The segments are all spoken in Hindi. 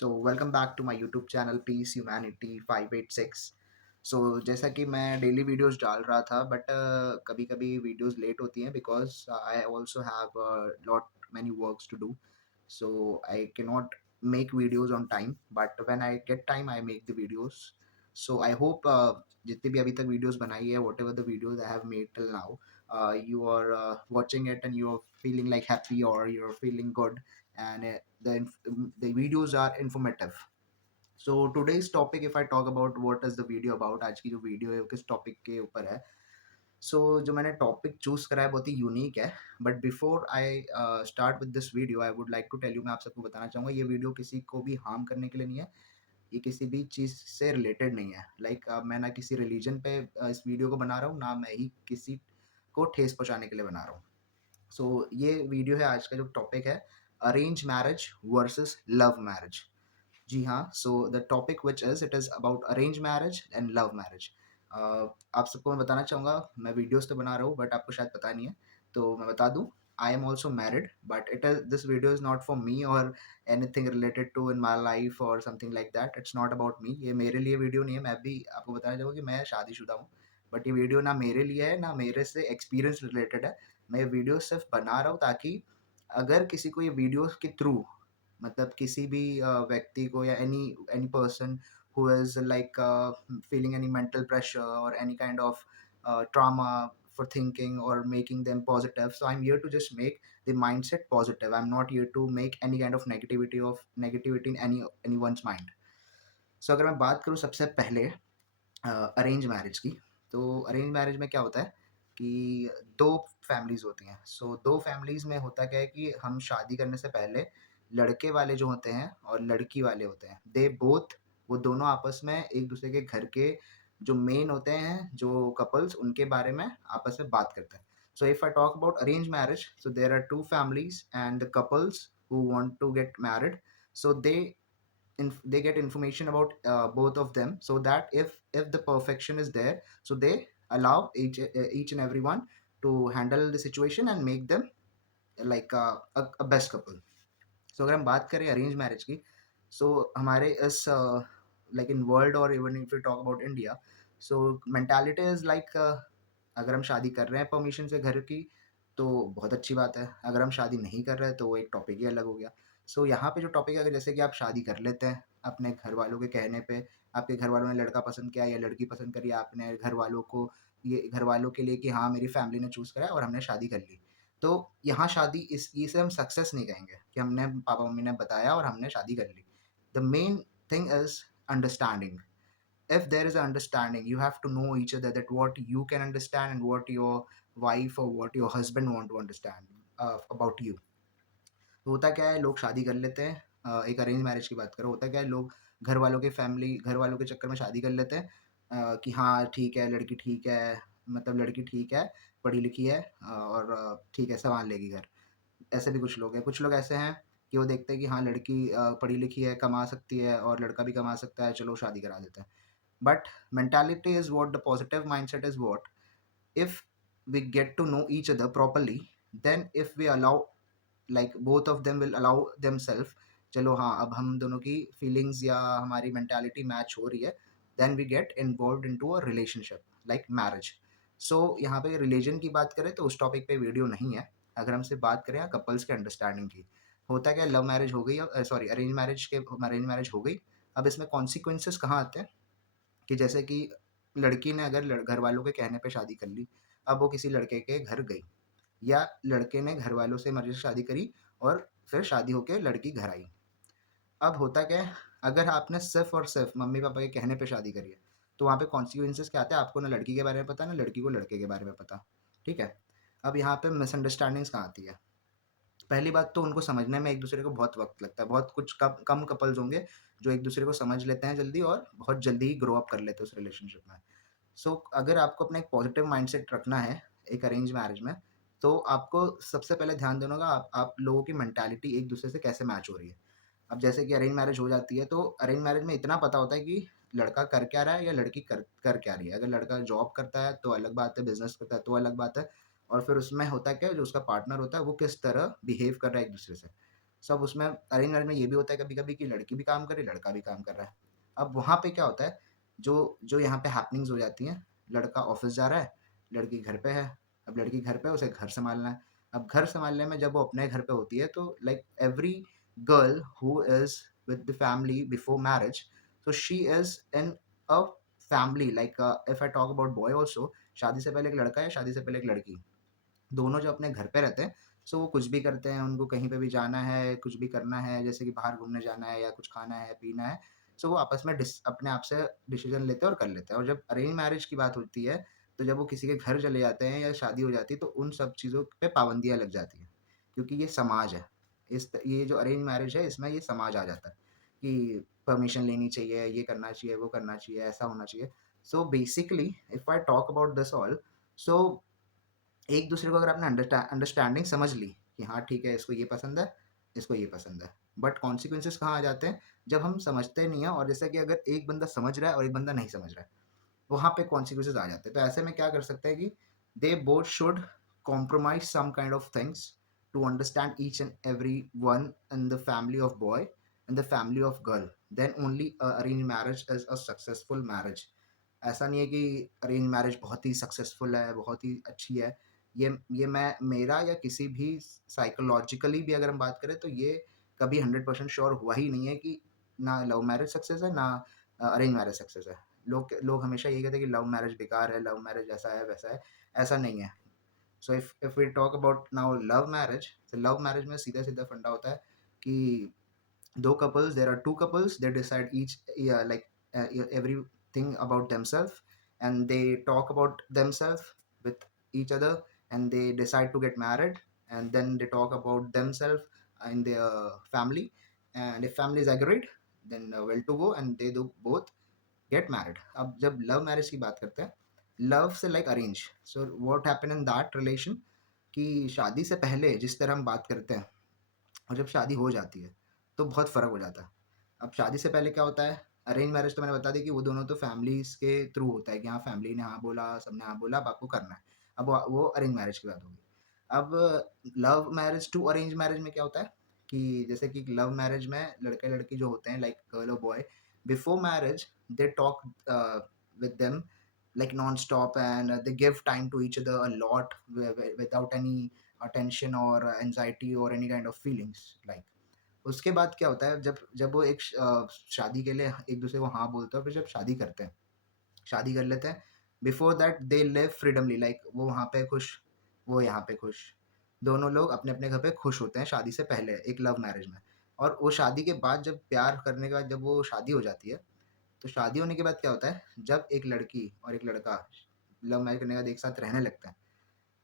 So welcome back to my YouTube channel peace humanity 586। So जैसा कि मैं डेली वीडियोस डाल रहा था बट कभी कभी वीडियोस लेट होती हैं because I also have lot many works to do. So I can not make videos on time, but when I get time I make the videos. So I hope जितनी भी अभी तक वीडियोस बनाई है, whatever the videos I have made till now, you are watching it and you are feeling like happy or you're feeling good, and the videos are informative. So today's topic, if I talk about what is the video about, आज की जो वीडियो है वो किस टॉपिक के ऊपर है। जो मैंने टॉपिक चूज करा है बहुत ही यूनिक है। But before I start with this video I would like to tell you, मैं आप सबको बताना चाहूँगा ये वीडियो किसी को भी हार्म करने के लिए नहीं है, ये किसी भी चीज़ से रिलेटेड नहीं है। मैं ना किसी रिलीजन पे इस वीडियो को बना रहा हूँ, ना मैं ही किसी को ठेस पहुँचाने के लिए बना रहा हूँ। ये वीडियो है, आज का जो टॉपिक है arrange marriage versus love marriage. जी हाँ, so the topic which is it is about arrange marriage and love marriage. आप सबको मैं बताना चाहूँगा, मैं वीडियोज़ तो बना रहा हूँ बट आपको शायद पता नहीं है, तो मैं बता दूँ, I am also married but it is this video is not for me और anything related to in my life और something like that. It's not about me, ये मेरे लिए वीडियो नहीं है। मैं भी आपको बताना चाहूँगा कि मैं शादीशुदा हूँ, बट ये वीडियो ना मेरे लिए है ना मेरे से एक्सपीरियंस रिलेटेड है। मैं ये वीडियो सिर्फ बना रहा हूँ ताकि अगर किसी को ये वीडियो के थ्रू, मतलब किसी भी व्यक्ति को या any any person who is like feeling any mental pressure और any kind of trauma for thinking or making them positive. So I'm here to just make the mindset positive. I'm not here to make any kind of negativity in anyone's mind. So अगर मैं बात करूँ सबसे पहले अरेंज मैरिज की, तो अरेंज मैरिज में क्या होता है कि दो फैमिलीज होती हैं। दो फैमिलीज में होता क्या है कि हम शादी करने से पहले लड़के वाले जो होते हैं और लड़की वाले होते हैं, दे बोथ, वो दोनों आपस में एक दूसरे के घर के जो मेन होते हैं, जो कपल्स, उनके बारे में आपस में बात करते हैं। So if I talk about arrange marriage, so there are two families and the couples who want to get married, so they get information about both of them, so that if the perfection is there, so they allow each and everyone to handle the situation and make them like a best couple. अगर हम बात करें अरेंज मैरिज की, हमारे इस लाइक इन वर्ल्ड और even if you talk about India, mentality is like अगर हम शादी कर रहे हैं परमिशन से घर की तो बहुत अच्छी बात है, अगर हम शादी नहीं कर रहे हैं तो वो एक टॉपिक ही अलग हो गया। यहाँ पे जो टॉपिक है, अगर जैसे कि आप शादी कर लेते हैं अपने घर वालों के कहने पे, आपके घर वालों ने लड़का पसंद किया या लड़की पसंद करी, आपने घर वालों को, ये घर वालों के लिए कि हाँ मेरी फैमिली ने चूज़ करा और हमने शादी कर ली, तो यहाँ शादी इसे हम सक्सेस नहीं कहेंगे कि हमने पापा मम्मी ने बताया और हमने शादी कर ली। The main thing is understanding. If there is an understanding, you have to know each other, that what you can understand and what your wife or what your husband want to understand about you. तो होता क्या है, लोग शादी कर लेते हैं, एक अरेंज मैरिज की बात करो, होता क्या है, लोग घर वालों के चक्कर में शादी कर लेते हैं, कि हाँ ठीक है, लड़की ठीक है, मतलब लड़की ठीक है, पढ़ी लिखी है, और ठीक है, संभाल लेगी घर। ऐसे भी कुछ लोग हैं, कुछ लोग ऐसे हैं कि वो देखते हैं कि हाँ लड़की पढ़ी लिखी है, कमा सकती है और लड़का भी कमा सकता है, चलो शादी करा देते हैं। But mentality is what, the positive mindset is what, if we get to know each other properly, then if we allow, like both of them will allow themselves, चलो हाँ अब हम दोनों की फीलिंग्स या हमारी मेंटालिटी मैच हो रही है, then we get involve into a relationship like marriage. यहाँ पे रिलीजन की बात करें तो उस टॉपिक पे वीडियो नहीं है। अगर हमसे बात करें कपल्स के अंडरस्टैंडिंग की, होता क्या, लव मैरिज हो गई, सॉरी अरेंज मैरिज हो गई, अब इसमें कॉन्सिक्वेंसेस कहाँ आते हैं कि जैसे कि लड़की ने अगर घर वालों के कहने पे शादी कर ली, अब वो किसी लड़के के घर गई, या लड़के ने घर वालों से मर्जी से शादी करी और फिर शादी होके लड़की घर आई। अब होता क्या है, अगर आपने सिर्फ और सिर्फ मम्मी पापा के कहने पे शादी करी है, तो वहाँ पे कॉन्सिक्वेंसेस क्या आते हैं, आपको ना लड़की के बारे में पता ना लड़की को लड़के के बारे में पता। ठीक है, अब यहाँ पे मिसअंडरस्टैंडिंग्स कहाँ आती है। पहली बात तो उनको समझने में एक दूसरे को बहुत वक्त लगता है, बहुत कुछ कम कम कपल्स होंगे जो एक दूसरे को समझ लेते हैं जल्दी और बहुत जल्दी ही ग्रो अप कर लेते हैं उस रिलेशनशिप में। अगर आपको अपना एक पॉजिटिव माइंडसेट रखना है एक अरेंज मैरिज में, तो आपको सबसे पहले ध्यान देना होगा आप लोगों की मेंटालिटी एक दूसरे से कैसे मैच हो रही है। अब जैसे कि अरेंज मैरिज हो जाती है, तो अरेंज मैरिज में इतना पता होता है कि लड़का कर क्या रहा है या लड़की कर कर क्या रही है। अगर लड़का जॉब करता है तो अलग बात है, बिजनेस करता है तो अलग बात है, और फिर उसमें होता क्या है, जो उसका पार्टनर होता है वो किस तरह बिहेव कर रहा है एक दूसरे से। सब उसमें अरेंज मैरेज में ये भी होता है कभी-कभी कि लड़की भी काम कर रही है, लड़का भी काम कर रहा है। अब वहाँ पे क्या होता है, जो जो यहाँ पे हैपनिंग्स हो जाती हैं, लड़का ऑफ़िस जा रहा है, लड़की घर पे है। अब लड़की घर पे है, उसे घर सँभालना है। अब घर सँभालने में जब वो अपने घर पे होती है तो like every girl who is with the family before marriage, so she is in a family like if I talk about boy also, शादी से पहले एक लड़का है, शादी से पहले एक लड़की। दोनों जो अपने घर पे रहते हैं, सो वो कुछ भी करते हैं, उनको कहीं पे भी जाना है, कुछ भी करना है, जैसे कि बाहर घूमने जाना है या कुछ खाना है, पीना है, सो वो आपस में अपने आप से डिसीज़न लेते हैं और कर लेते हैं। और जब अरेंज मैरिज की बात होती है, तो जब वो किसी के घर चले जाते हैं या शादी हो जाती है, तो उन सब चीज़ों पे पाबंदियाँ लग जाती हैं, क्योंकि ये समाज है। ये जो अरेंज मैरिज है, इसमें ये समाज आ जाता है कि परमिशन लेनी चाहिए, ये करना चाहिए, वो करना चाहिए, ऐसा होना चाहिए। So basically if I talk about this all, so एक दूसरे को अगर आपने अंडरस्टैंडिंग समझ ली कि हाँ ठीक है, इसको ये पसंद है, इसको ये पसंद है, बट कॉन्सिक्वेंसेस कहाँ आ जाते हैं, जब हम समझते नहीं है और जैसे कि अगर एक बंदा समझ रहा है और एक बंदा नहीं समझ रहा है, वहाँ पे कॉन्सिक्वेंसेस आ जाते हैं। तो ऐसे में क्या कर सकते हैं कि they both should compromise some kind of things to understand each and every one in the family of boy and the family of girl, then only arrange marriage is a successful marriage. ऐसा नहीं है कि अरेंज मैरिज बहुत ही सक्सेसफुल है, बहुत ही अच्छी है। ये मैं मेरा या किसी भी साइकोलॉजिकली भी अगर हम बात करें तो ये कभी 100% श्योर हुआ ही नहीं है कि ना लव मैरिज सक्सेस है, ना अरेंज मैरिज सक्सेस है। लोग हमेशा यही कहते हैं कि लव मैरिज बेकार है, लव मैरिज ऐसा है, वैसा है। ऐसा नहीं है। So if we talk about now love marriage, तो लव मैरिज में सीधा-सीधा फंडा होता है कि दो couples, there are two couples, they decide each, yeah, like everything about themselves, and they talk about themselves with each other, and they decide to get married, and then they talk about themselves in their family, and if family is agreed, then well to go, and they do both get married. अब जब लव मैरिज की बात करते हैं, लव से like arrange, so what happen in that relation, कि शादी से पहले जिस तरह हम बात करते हैं और जब शादी हो जाती है तो बहुत फ़र्क हो जाता है। अब शादी से पहले क्या होता है, अरेंज मैरिज तो मैंने बता दी कि वो दोनों तो फैमिलीज़ के थ्रू होता है कि हाँ, फैमिली ने हाँ बोला, सबने हाँ बोला, अब आपको करना है। अब वो अरेंज मैरिज की बात होगी। अब love marriage to arrange marriage में क्या होता है कि जैसे कि लव मैरिज में लड़के-लड़की जो होते हैं लाइक गर्ल और boy, before marriage they talk with them like non-stop, and they give time to each other a lot without any tension or anxiety or any kind of feelings like। उसके बाद क्या होता है, जब जब वो शादी के लिए एक दूसरे को हाँ बोलते हैं और फिर जब शादी करते हैं, शादी कर लेते हैं, before that they live freedomly, like वो वहाँ पे खुश, वो यहाँ पे खुश, दोनों लोग अपने अपने घर पे खुश होते हैं शादी से पहले एक लव मैरिज में। और वो शादी के बाद जब प्यार करने के बाद जब वो शादी हो जाती है, तो शादी होने के बाद क्या होता है, जब एक लड़की और एक लड़का लव मैरिज करने के बाद एक साथ रहने लगते हैं,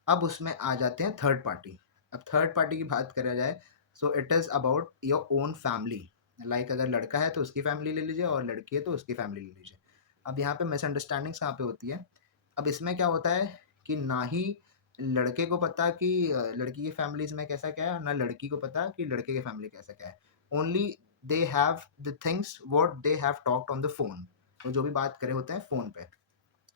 अब उसमें आ जाते हैं थर्ड पार्टी। अब थर्ड पार्टी की बात करा जाए, so it is about your own family, like अगर लड़का है तो उसकी फैमिली ले लीजिए और लड़की है तो उसकी फैमिली ले लीजिए। अब यहाँ पे मिसअंडरस्टैंडिंग्स कहाँ पे होती है, अब इसमें क्या होता है कि ना ही लड़के को पता कि लड़की की फैमिलीज में कैसा क्या है, और ना लड़की को पता कि लड़के के फैमिली कैसा क्या है। Only they have the things what they have talked on the phone, वो जो भी बात करे होते हैं फ़ोन पे।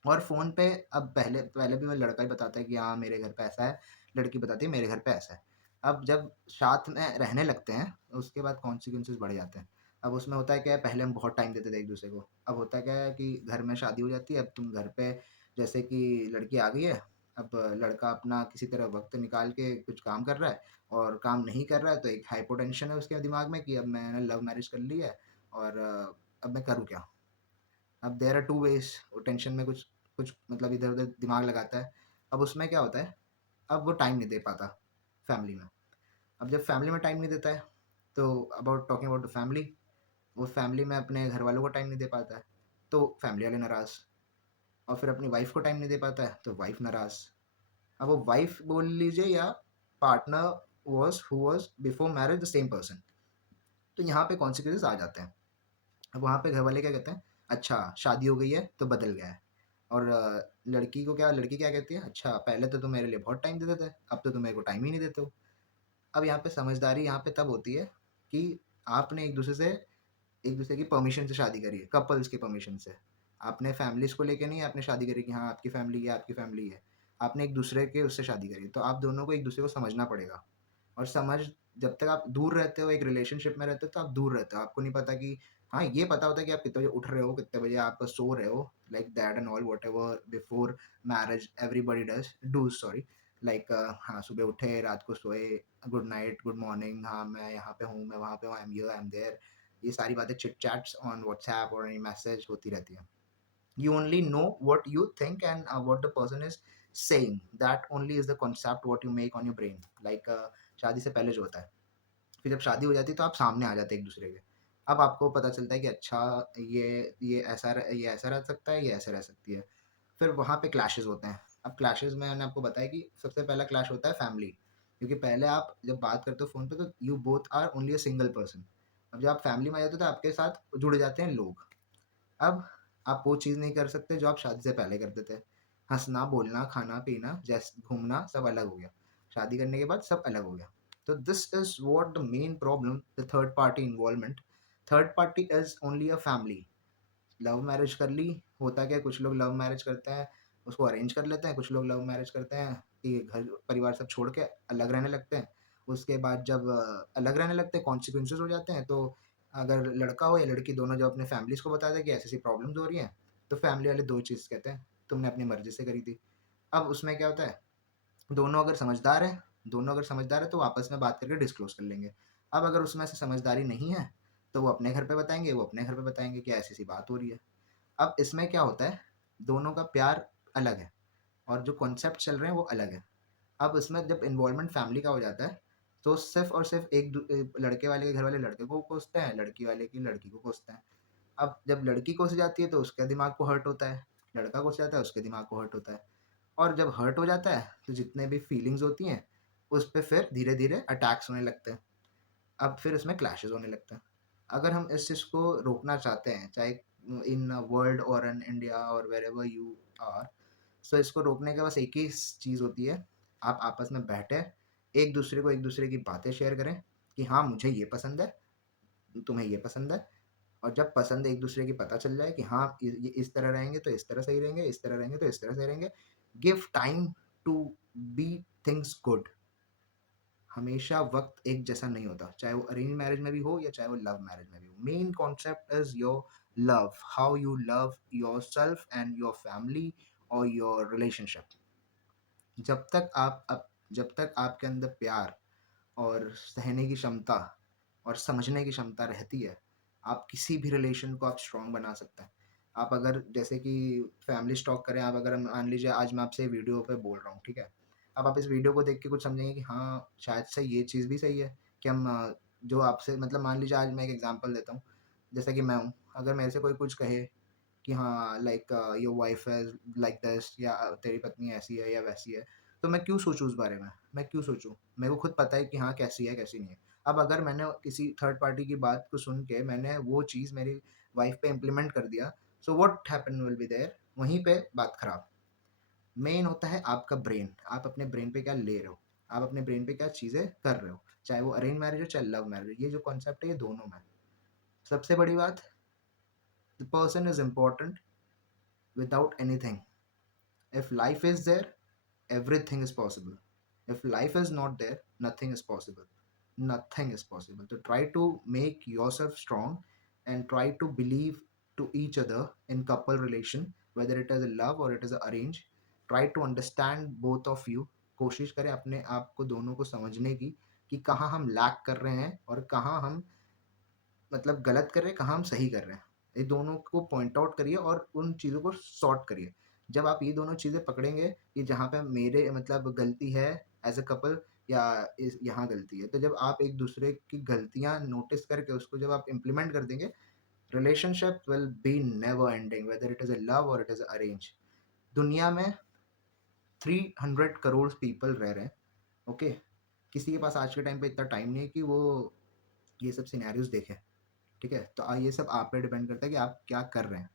और फ़ोन पे अब पहले पहले भी वो लड़का ही बताता है कि हाँ, मेरे घर पे ऐसा है, लड़की बताती है मेरे घर पे ऐसा है। अब जब साथ में रहने लगते हैं, उसके बाद कॉन्सिक्वेंसेस बढ़ जाते हैं। अब उसमें होता है क्या है, पहले हम बहुत टाइम देते थे एक-दूसरे को। अब होता क्या है कि घर में शादी हो जाती है, अब तुम घर पे, जैसे कि लड़की आ गई है, अब लड़का अपना किसी तरह वक़्त निकाल के कुछ काम कर रहा है, और काम नहीं कर रहा है तो एक हाइपोटेंशन है उसके दिमाग में कि अब मैंने लव मैरिज कर ली है और अब मैं करूँ क्या? अब देयर आर टू वेज़, वो टेंशन में कुछ कुछ मतलब इधर-उधर दिमाग लगाता है। अब उसमें क्या होता है, अब वो टाइम नहीं दे पाता फैमिली में। अब जब फैमिली में टाइम नहीं देता है, तो about talking about the family, वो फैमिली में अपने घरवालों को टाइम नहीं दे पाता है, तो फैमिली वाले नाराज़। और फिर अपनी वाइफ़ को टाइम नहीं दे पाता है, तो वाइफ़ नाराज़। अब वो वाइफ़ बोल लीजिए या partner who was before marriage the same person, तो यहाँ पे कॉन्सिक्वेंसेस आ जाते हैं। अब वहाँ पे घरवाले क्या कहते हैं, अच्छा शादी हो गई है तो बदल गया है। और लड़की क्या कहती है, अच्छा पहले तो तुम मेरे लिए बहुत टाइम देते थे, अब तो तुम मेरे को टाइम ही नहीं देते हो। अब यहाँ पे समझदारी यहाँ पे तब होती है कि आपने एक दूसरे की परमिशन से शादी करी है, कपल्स की परमिशन से। आपने फैमिलीज़ को लेके नहीं आपने शादी करी कि हाँ, आपकी फैमिली ये, आपकी फैमिली ये। आपने एक दूसरे के उससे शादी करी है, तो आप दोनों को एक दूसरे को समझना पड़ेगा। और जब तक आप दूर रहते हो, एक रिलेशनशिप में रहते हो, तो आप दूर रहते हो। आपको नहीं पता कि हाँ, ये पता होता है कि आप कितने बजे उठ रहे हो, कितने बजे आप सो रहे हो, like that and all whatever before marriage everybody does sorry. Like हाँ, सुबह उठे, रात को सोए, गुड नाइट, गुड मॉर्निंग, हाँ, मैं यहाँ पे हूँ, मैं वहाँ पे हूँ, I am here, I am there. ये सारी बातें चिट-चैट्स ऑन व्हाट्सएप और एनी मैसेज होती रहती हैं। You only know what you think and what the person is saying. That only is the concept what you make on your brain. Like शादी से पहले जो होता है, फिर जब शादी हो जाती है तो आप सामने आ जाते हैं एक दूसरे के। अब आपको पता चलता है कि अच्छा, ये ऐसा रह सकता है, ये ऐसे रह सकती है। फिर वहाँ पे क्लैशेस होते हैं। अब क्लैशेस में मैंने आपको बताया कि सबसे पहला क्लैश होता है फैमिली, क्योंकि पहले आप जब बात करते हो फ़ोन पे तो you both are only a single person. अब जब आप फैमिली में आ जाते हो तो आपके साथ जुड़ जाते हैं लोग। अब आप वो चीज़ नहीं कर सकते जो आप शादी से पहले करते थे। हँसना, बोलना, खाना-पीना, घूमना सब अलग हो गया। शादी करने के बाद सब अलग हो गया। तो this is what the main problem, the third party involvement. Third party is only a family. Love marriage कर ली, होता क्या है, कुछ लोग लव मैरिज करते हैं, उसको अरेंज कर लेते हैं, कुछ लोग लव मैरिज करते हैं कि घर परिवार सब छोड़ के अलग रहने लगते हैं। उसके बाद जब अलग रहने लगते हैं, कॉन्सिक्वेंसेस हो जाते हैं, तो अगर लड़का हो या लड़की दोनों जब अपने फैमिलीज़ को बताते हैं कि ऐसी-ऐसी प्रॉब्लम्स हो रही हैं, तो फैमिली वाले 2 चीज़ कहते हैं, तुमने अपनी मर्ज़ी से करी थी। अब उसमें क्या होता है, दोनों अगर समझदार हैं तो वो आपस में बात करके डिस्क्लोज़ कर लेंगे। अब अगर उसमें से समझदारी नहीं है, तो वो अपने घर पे बताएँगे, वो अपने घर पे बताएँगे कि ऐसी-ऐसी बात हो रही है। अब इसमें क्या होता है, दोनों का प्यार अलग है और जो कॉन्सेप्ट चल रहे हैं वो अलग है। अब इसमें जब इन्वॉल्वमेंट फैमिली का हो जाता है, तो सिर्फ़ और सिर्फ़ लड़के वाले के घर वाले लड़के को कोसते हैं, लड़की वाले की लड़की को कोसते हैं। अब जब लड़की कोस जाती है तो उसके दिमाग को हर्ट होता है, लड़का कोस जाता है उसके दिमाग को हर्ट होता है। और जब हर्ट हो जाता है, तो जितने भी फीलिंग्स होती हैं, उस पे फिर धीरे-धीरे अटैक्स होने लगते हैं। अब फिर इसमें क्लैशेज़ होने लगते हैं। अगर हम इस चीज़ को रोकना चाहते हैं, चाहे इन वर्ल्ड और इन इंडिया और व्हेरेवर यू आर, सो इसको रोकने के बस एक ही चीज़ होती है, आप आपस में बैठे, एक दूसरे की बातें शेयर करें कि हाँ, मुझे ये पसंद है, तुम्हें ये पसंद है। और जब पसंद एक दूसरे की पता चल जाए कि हाँ, ये इस तरह रहेंगे तो इस तरह सही रहेंगे, इस तरह रहेंगे तो इस तरह सही रहेंगे। Give time to be things good. हमेशा वक़्त एक जैसा नहीं होता, चाहे वो अरेंज मैरिज में भी हो या चाहे वो लव मैरिज में भी हो। Main concept is your love, how you love yourself and your family और योर रिलेशनशिप। जब तक जब तक आपके अंदर प्यार और सहने की क्षमता और समझने की क्षमता रहती है, आप किसी भी रिलेशन को आप स्ट्रॉन्ग बना सकते हैं। आप अगर जैसे कि फैमिली स्टॉक करें, आप अगर मान लीजिए आज मैं आपसे वीडियो पे बोल रहा हूँ, ठीक है? अब आप इस वीडियो को देख के कुछ समझेंगे कि हाँ, शायद से ये चीज़ भी सही है कि हम जो आपसे मतलब मान लीजिए आज मैं एक एग्ज़ाम्पल देता हूँ, जैसे कि मैं हूँ, अगर मेरे से कोई कुछ कहे कि हाँ like your wife is like this या तेरी पत्नी ऐसी है या वैसी है, तो मैं क्यों सोचूँ उस बारे में? मैं क्यों सोचूँ? मेरे को खुद पता है कि हाँ कैसी है, कैसी नहीं है। अब अगर मैंने किसी थर्ड पार्टी की बात को सुन के मैंने वो चीज़ मेरी वाइफ पे इम्प्लीमेंट कर दिया, so what happen will be there, वहीं पे बात खराब। मेन होता है आपका ब्रेन, आप अपने ब्रेन पे क्या ले रहे हो? आप अपने ब्रेन पे क्या चीज़ें कर रहे हो? चाहे वो अरेंज मैरिज हो, चाहे लव मैरिज हो, ये जो कॉन्सेप्ट है ये दोनों में। सबसे बड़ी बात, the person is important without anything. If life is there, everything is possible. If life is not there, nothing is possible. Nothing is possible. So try to make yourself strong and try to believe to each other in couple relation, whether it is a love or it is a arrange. Try to understand both of you. कोशिश करें अपने आप को दोनों को समझने की कि कहाँ हम लैक कर रहे हैं और कहाँ हम मतलब गलत कर रहे हैं, कहाँ हम सही कर रहे हैं। ये दोनों को पॉइंट आउट करिए और उन चीज़ों को सॉर्ट करिए। जब आप ये दोनों चीज़ें पकड़ेंगे कि जहाँ पे मेरे मतलब गलती है एज़ अ कपल या इस यहाँ गलती है, तो जब आप एक दूसरे की गलतियाँ नोटिस करके उसको जब आप इम्प्लीमेंट कर देंगे, relationship will be never ending weather it is a love और इट इज़ अ अरेंज। दुनिया में 300 करोड़ पीपल रह रहे हैं, ओके? किसी के पास आज के टाइम पे इतना टाइम नहीं है कि वो ये सब सिनेरियोज़ देखे। ठीक है? तो ये सब आप पे डिपेंड करता है कि आप क्या कर रहे हैं,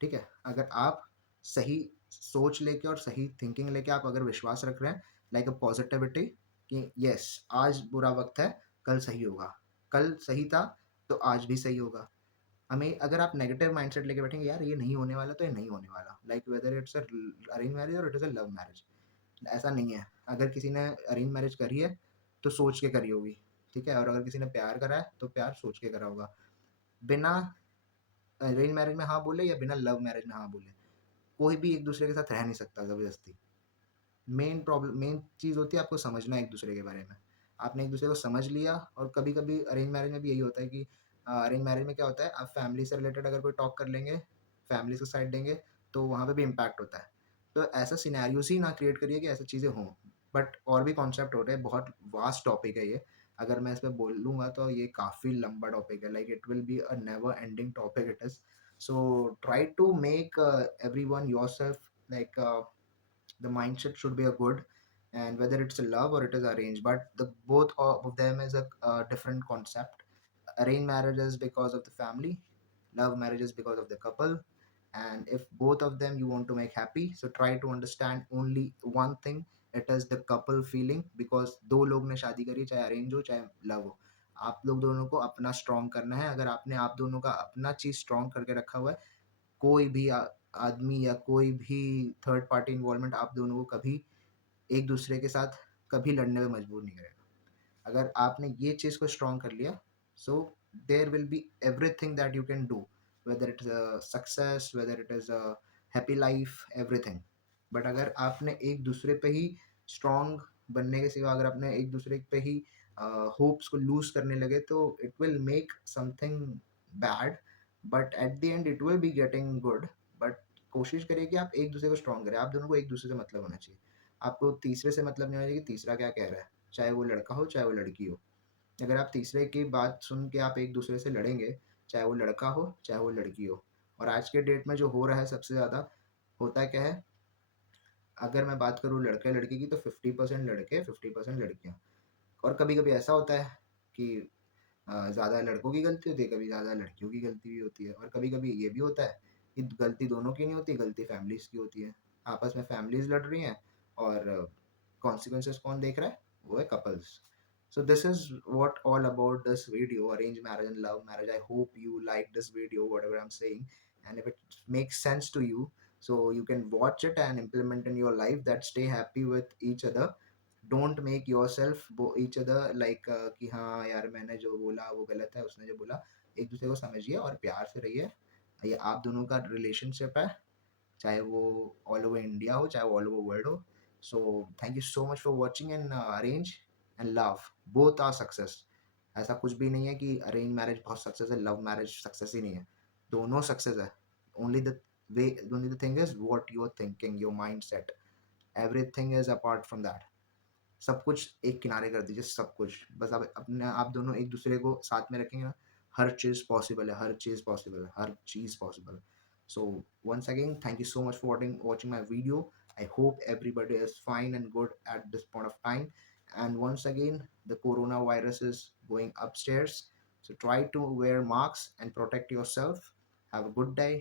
ठीक है? अगर आप सही सोच लेके और सही थिंकिंग लेके आप अगर विश्वास रख रहे हैं, लाइक अ पॉजिटिविटी कि येस, आज बुरा वक़्त है, कल सही होगा। कल सही था, तो आज भी सही होगा। हमें अगर आप नेगेटिव माइंडसेट लेके बैठेंगे, यार ये नहीं होने वाला, तो ये नहीं होने वाला। Like whether it's a arrange marriage और it is a love marriage, ऐसा नहीं है। अगर किसी ने अरेंज मैरिज करी है, तो सोच के करी होगी, ठीक है? और अगर किसी ने प्यार करा है, तो प्यार सोच के करा होगा। बिना अरेंज मैरेज में हाँ बोले या बिना लव मैरेज में हाँ बोले, कोई भी एक दूसरे के साथ रह नहीं सकता ज़बरदस्ती। मेन चीज़ होती है आपको समझना एक दूसरे के बारे में। आपने एक दूसरे को समझ लिया, और कभी-कभी अरेंज मैरेज में भी यही होता है कि अरेंज मैरेज में क्या होता है, आप फैमिली से रिलेटेड अगर कोई टॉक कर लेंगे, फैमिली से साइड देंगे, तो वहाँ पे भी इम्पैक्ट होता है। तो ऐसा सिनेरियोज़ ही ना क्रिएट करिए कि ऐसी चीज़ें हों। बट और भी कॉन्सेप्ट हो रहे हैं, बहुत वास्ट टॉपिक है ये। अगर मैं इस पे बोलूँगा तो ये काफ़ी लंबा टॉपिक है, like it will be a never ending topic it is. So try to make everyone yourself, like the mindset should be a good, and whether it's a love or it is arranged, but the both of them is a different concept. Arranged marriage is because of the family, love marriage is because of the couple, and if both of them you want to make happy, so try to understand only one thing, it is the couple feeling, because दो लोग ने शादी करी, चाहे अरेंज हो चाहे लव हो, आप लोग दोनों को अपना स्ट्रॉन्ग करना है। अगर आपने आप दोनों का अपना चीज़ स्ट्रॉन्ग करके रखा हुआ है, कोई भी आदमी या कोई भी थर्ड पार्टी इन्वॉल्वमेंट आप दोनों को कभी एक दूसरे के साथ कभी लड़ने में मजबूर नहीं करेगा। अगर आपने ये चीज़ को स्ट्रॉन्ग कर लिया, so there will be everything that you can do, whether it is a success, whether it is a happy life, everything. But अगर आपने एक दूसरे पे ही स्ट्रॉन्ग बनने के सिवा अगर आपने एक दूसरे पे ही होप्स को लूज़ करने लगे, तो it will make something bad, but at the end it will be getting good. But कोशिश करिए कि आप एक दूसरे को स्ट्रॉन्ग करें, आप दोनों को एक दूसरे से मतलब होना चाहिए। आपको तीसरे से मतलब नहीं होना चाहिए कि तीसरा क्या कह रहा है, चाहे वो लड़का हो चाहे वो लड़की हो। अगर आप तीसरे की बात सुन के आप एक दूसरे से लड़ेंगे, चाहे वो लड़का हो चाहे वो लड़की हो। और आज के डेट में जो हो रहा है सबसे ज़्यादा, होता क्या है, अगर मैं बात करूँ लड़के लड़की की, तो 50% लड़के 50% लड़कियाँ। और कभी कभी ऐसा होता है कि ज़्यादा लड़कों की गलती होती है, कभी ज़्यादा लड़कियों की गलती भी होती है, और कभी कभी ये भी होता है कि गलती दोनों की नहीं होती, गलती फैमिलीज़ की होती है। आपस में फैमिलीज़ लड़ रही हैं, और कॉन्सिक्वेंसेस कौन देख रहा है, वो है couples. So this is what all about this video, arranged marriage and love marriage. I hope you like this video, whatever I'm saying, and if it makes sense to you, so you can watch it and implement in your life, that stay happy with each other. Don't make your self each other like कि हाँ यार मैंने जो बोला वो गलत है, उसने जो बोला। एक दूसरे को समझिए और प्यार से रहिए। ये आप दोनों का रिलेशनशिप है, चाहे वो ऑल ओवर इंडिया हो चाहे वो ऑल ओवर वर्ल्ड हो। So thank you so much for watching, and arrange and love both are success. ऐसा कुछ भी नहीं है कि अरेंज मैरिज बहुत सक्सेस है, लव मैरिज सक्सेस ही नहीं है। दोनों सक्सेस है। Only the way, only the thing is what you are thinking, your mind set, everything is apart from that. सब कुछ एक किनारे कर दीजिए, सब कुछ। बस आप अपने आप दोनों एक दूसरे को साथ में रखेंगे ना, हर चीज़ पॉसिबल है, हर चीज़ पॉसिबल है, हर चीज़ पॉसिबल है। So once again thank you so much for watching my video. I hope everybody is fine and good at this point of time. And once again, the coronavirus is going upstairs. So try to wear masks and protect yourself. Have a good day.